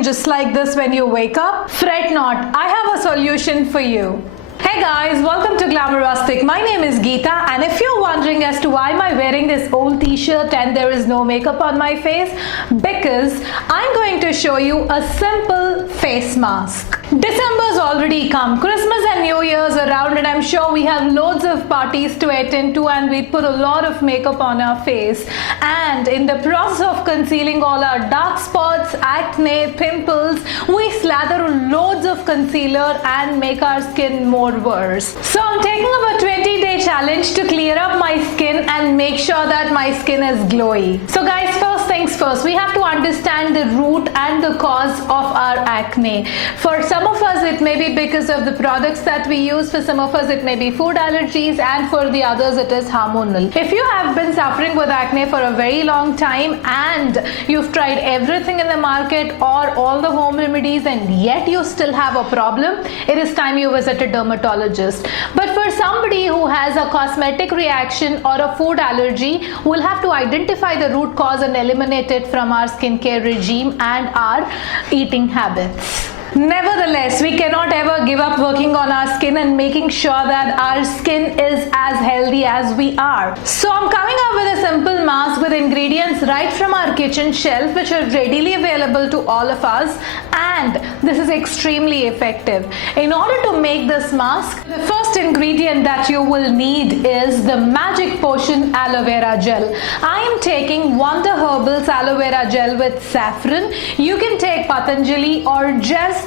skin just like this when you wake up? Fret not, I have a solution for you. Hey guys, welcome to Glamourustic. My name is Geeta, and if you're wondering as to why am I wearing this old t-shirt and there is no makeup on my face, because I'm going to show you a simple face mask. December's already come, Christmas and New Year's around, and I'm sure we have loads of parties to attend to and we put a lot of makeup on our face, and in the process of concealing all our dark spots, acne, pimples, we slather loads of concealer and make our skin more worse. So I'm taking up a 20-day challenge to clear up my skin and make sure that my skin is glowy. So guys, first things first, we have to understand the root and the cause of our acne. For some of us it may be because of the products that we use, for some of us it may be food allergies, and for the others it is hormonal. If you have been suffering with acne for a very long time and you've tried everything in the market or all the home remedies and yet you still have a problem, it is time you visit a dermatologist. But for somebody who has a cosmetic reaction or a food allergy, we'll have to identify the root cause and eliminate it from our skincare regime and our eating habits. Nevertheless, we cannot ever give up working on our skin and making sure that our skin is as healthy as we are. So I'm coming up with a simple mask with ingredients right from our kitchen shelf, which are readily available to all of us, and this is extremely effective. In order to make this mask, the first ingredient that you will need is the Magic Potion Aloe Vera Gel. I am taking Wonder Herbals Aloe Vera Gel with saffron. You can take Patanjali or just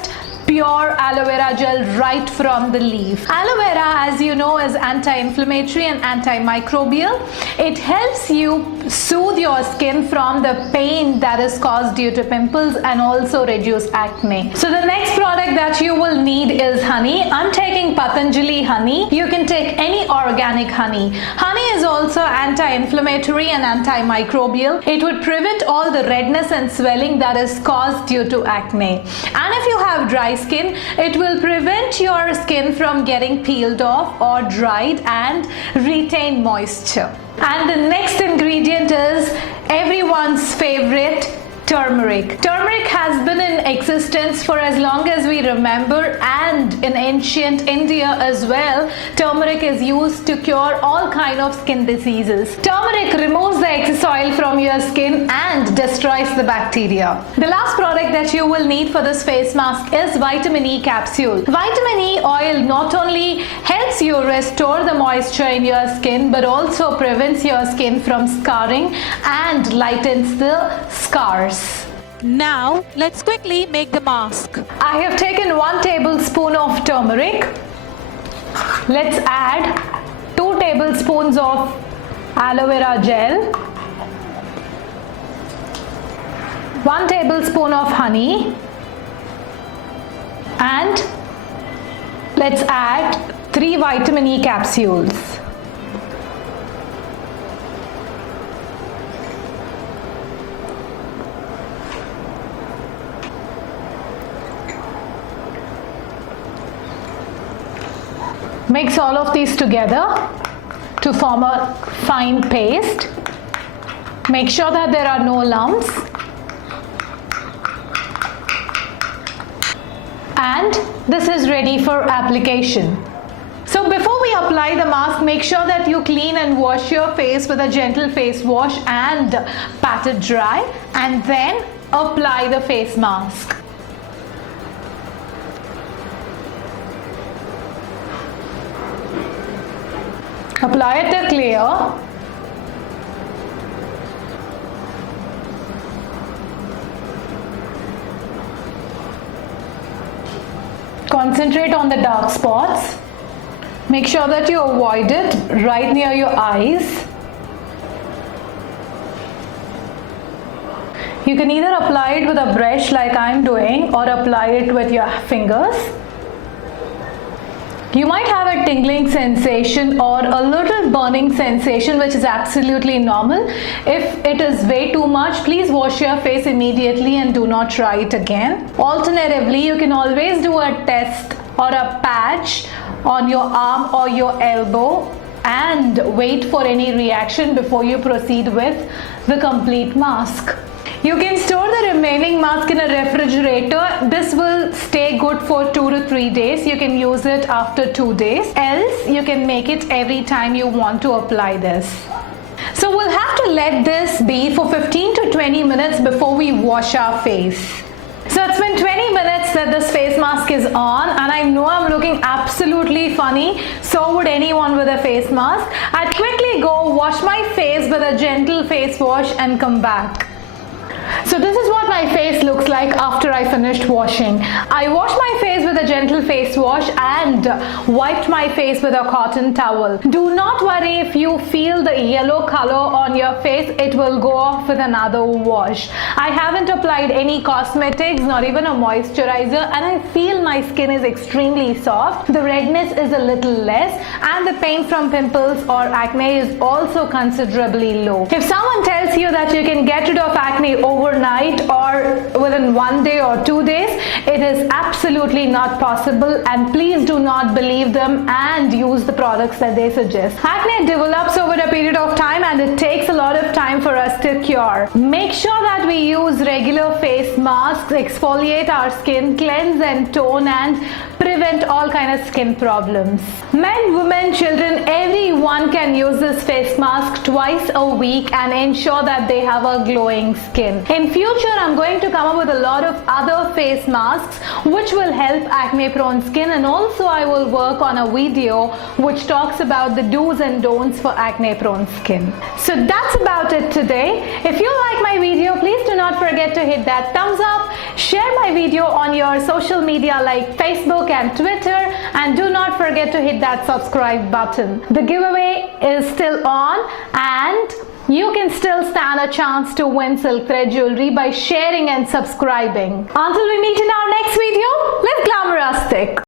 pure aloe vera gel right from the leaf. Aloe vera, as you know, is anti-inflammatory and antimicrobial. It helps you soothe your skin from the pain that is caused due to pimples and also reduce acne. So the next product that you will need is honey. I'm taking Patanjali honey. You can take any organic honey. Honey is also anti-inflammatory and antimicrobial. It would prevent all the redness and swelling that is caused due to acne. And if you have dry skin, it will prevent your skin from getting peeled off or dried and retain moisture. And the next ingredient is everyone's favorite, turmeric. Turmeric has been in existence for as long as we remember, and in ancient India as well, turmeric is used to cure all kind of skin diseases. Turmeric removes the excess oil from your skin and destroys the bacteria. The last product that you will need for this face mask is vitamin E capsule. Vitamin E oil not only helps you restore the moisture in your skin, but also prevents your skin from scarring and lightens the scars. Now let's quickly make the mask. I have taken 1 tablespoon of turmeric. Let's add 2 tablespoons of aloe vera gel, 1 tablespoon of honey, and let's add 3 vitamin E capsules. Mix all of these together to form a fine paste. Make sure that there are no lumps. And this is ready for application. So before we apply the mask, make sure that you clean and wash your face with a gentle face wash and pat it dry, and then apply the face mask. Apply it till clear. Concentrate on the dark spots. Make sure that you avoid it right near your eyes. You can either apply it with a brush like I'm doing or apply it with your fingers. You might have a tingling sensation or a little burning sensation, which is absolutely normal. If it is way too much, please wash your face immediately and do not try it again. Alternatively, you can always do a test or a patch on your arm or your elbow and wait for any reaction before you proceed with the complete mask. You can store the remaining mask in a refrigerator. This will stay good for 2 to 3 days. You can use it after 2 days. Else, you can make it every time you want to apply this. So we'll have to let this be for 15 to 20 minutes before we wash our face. So it's been 20 minutes that this face mask is on, and I know I'm looking absolutely funny. So would anyone with a face mask. I'd quickly go wash my face with a gentle face wash and come back. So this is what my face looks like after I finished washing. I washed my face with a gentle face wash and wiped my face with a cotton towel. Do not worry if you feel the yellow color on your face. It will go off with another wash. I haven't applied any cosmetics, not even a moisturizer, and I feel my skin is extremely soft. The redness is a little less, and the pain from pimples or acne is also considerably low. If someone tells you that you can get rid of acne overnight or within 1 day or 2 days, it is absolutely not possible, and please do not believe them and use the products that they suggest. Acne develops over a period of time, and it takes a lot of time for us to cure. Make sure that we use regular face masks, exfoliate our skin, cleanse and tone, and prevent all kind of skin problems. Men, women, children, everyone can use this face mask twice a week and ensure that they have a glowing skin. In future, I'm going to come up with a lot of other face masks which will help acne prone skin, and also I will work on a video which talks about the do's and don'ts for acne prone skin. So that's about it today. If you like my video, please do not forget to hit that thumbs up, share my video on your social media like Facebook and Twitter, and do not forget to hit that subscribe button. The giveaway is still on, and you can still stand a chance to win silk thread jewelry by sharing and subscribing. Until we meet in our next video, live glamorous.